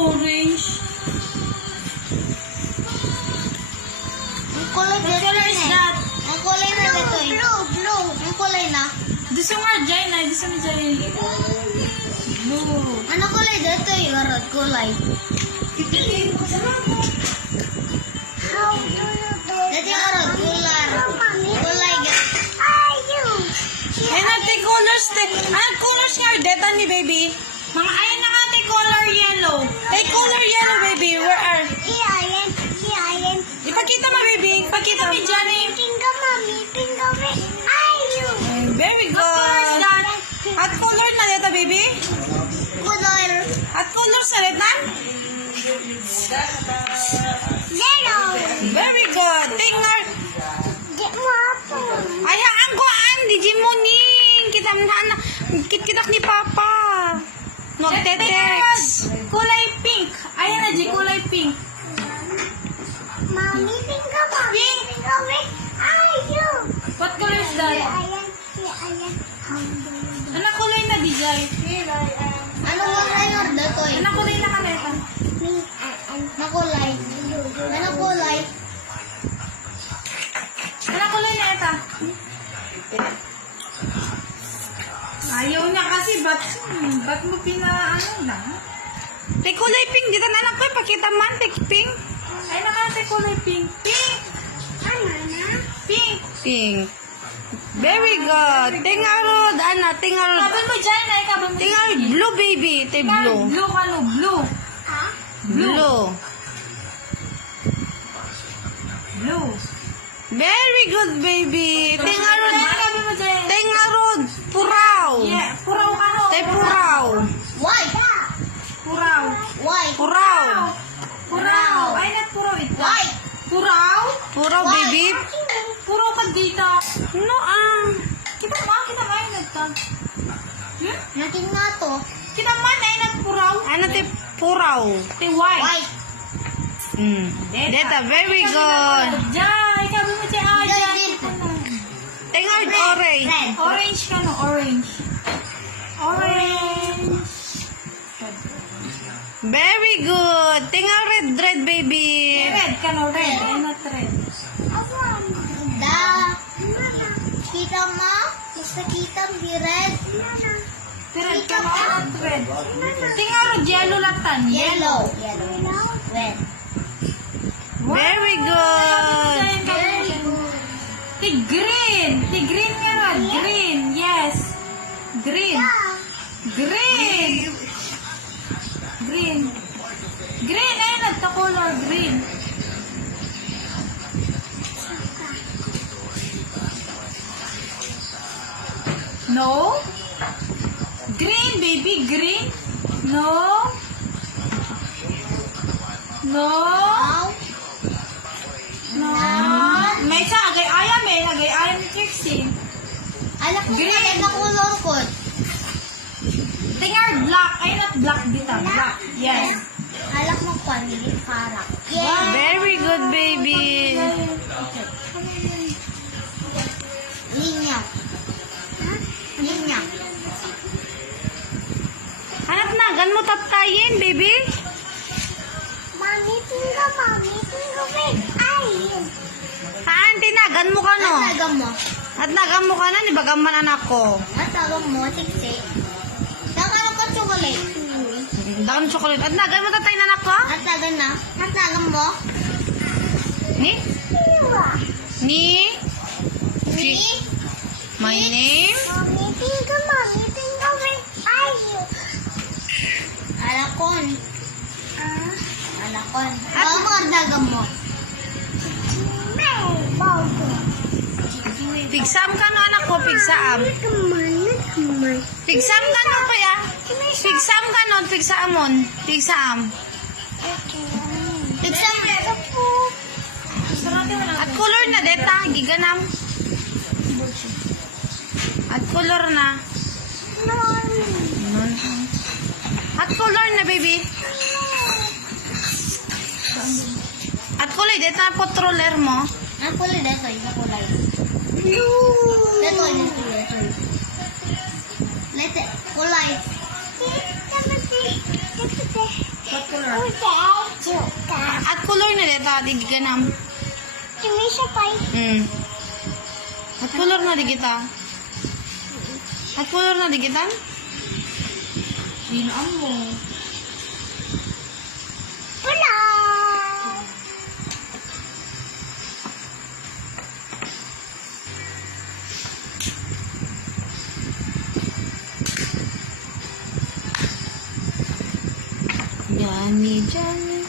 orange. Ang kulay What dito color is that? Ang kulay na dito eh. Blue. Ang kulay na. Gusto nga, Jai na. Gusto mo, Jai. Blue. Ano kulay dito eh? Garot kulay. Pipiliin ko sa mga. Dito yung garot kulay. Kulay Ay, natin colors. Anong colors nga deta ni baby? Mga ayun na nga natin color yellow. Ay, color yellow, baby. Where are? Ipakita mo, baby. Ipakita ni Johnny. Very good. What color is that? At color na deta, baby? Kulay. At color sa deta? Very good. Tingnan. Ay, ang kuan. Di Jimoning. Kita mo na. Kitak ni Papa. Nagtetext. Kulay pink. Ayan na, G. Kulay pink. What color is that? Ano kulay na, DJ? Ano kulay yung dito eh? Ano kulay na kaneta? Ano kulay? Ano kulay? Ano kulay na ita? Ayaw niya kasi, ba't mo ano lang? Te kulay pink, dito na anak ko, pakita man, te pink. Ay, te kulay pink. Pink! Pink! Pink. Very good. Tingarod, tingarod. Kabin mo dyan, kabin mo. Tingarod, blue baby, te blue. Blue ka no, blue. Blue. Blue. Very good, baby. Tingarod, tingarod, puraw. Yeah, puraw ka no. Te puraw. White. Puraw. White. Puraw. Puraw. Ay, not puraw ito. White. Puraw? Puraw, baby. Puraw ka dito. No, Kita mo, ay nagtag. Natin nga to. Kita man, ay nagpuraw. Ano, te puraw? Te white. White. Deta, very good. Jai, sabi mo siya, Jai. Tingnan, orange. Red. Orange ka no, orange. Orange. Very good. Tingnan, red, baby. Red ka no, red. Ay, not red. Kita mo? Gusto kita di red? Red ka no, not red. Tingnan, yellow latan. Yellow. Red. Very good. Green. Green nga na. Green. Yes. Green. Green. Green. Green. Ayun, nagta-color. Green. No. Green, baby. Green. No. No. No. May isa, agay-ayam eh. Agay-ayam ni Trixie. Alam ko Green. na color ko. Tingar black. Ay, not black dito. Black. Yes. Alam mo ko, hindi karak. Very good, baby. Linya. Linya. Hanap na. Gan mo tatayin, baby. Mami, tinggo, babe. Ayun. Haan, tinagan mo ka, no? Natagam mo. At nagan mo ka na, ni bagaman anak ko. Natagam mo, tiksi. Nakano ko chocolate. Dagan chocolate. At nagan mo tatay na anak ko? Natagan na. Natagam mo. Ni? Ni? Ni? My name? Mami, tinggo, babe. Ayun. Alakon. Alakon. Ano mo natagam mo? Pigsam ka no, anak ko. Pigsam. Pigsam ka no, pa ya. Pigsam ka no, pigsamon. Pigsam. Pigsam. At color na, deta. Giganam. At color na. At color na, baby. At kulay, deta po troller mo. Ang kulay dito, yung kulay. Dito. Lete, kulay. What color? At color na dito, di ka na. Cumi siya pa. At color na di kita. At color na di kita. Sino mo? Pula. Johnny, Johnny.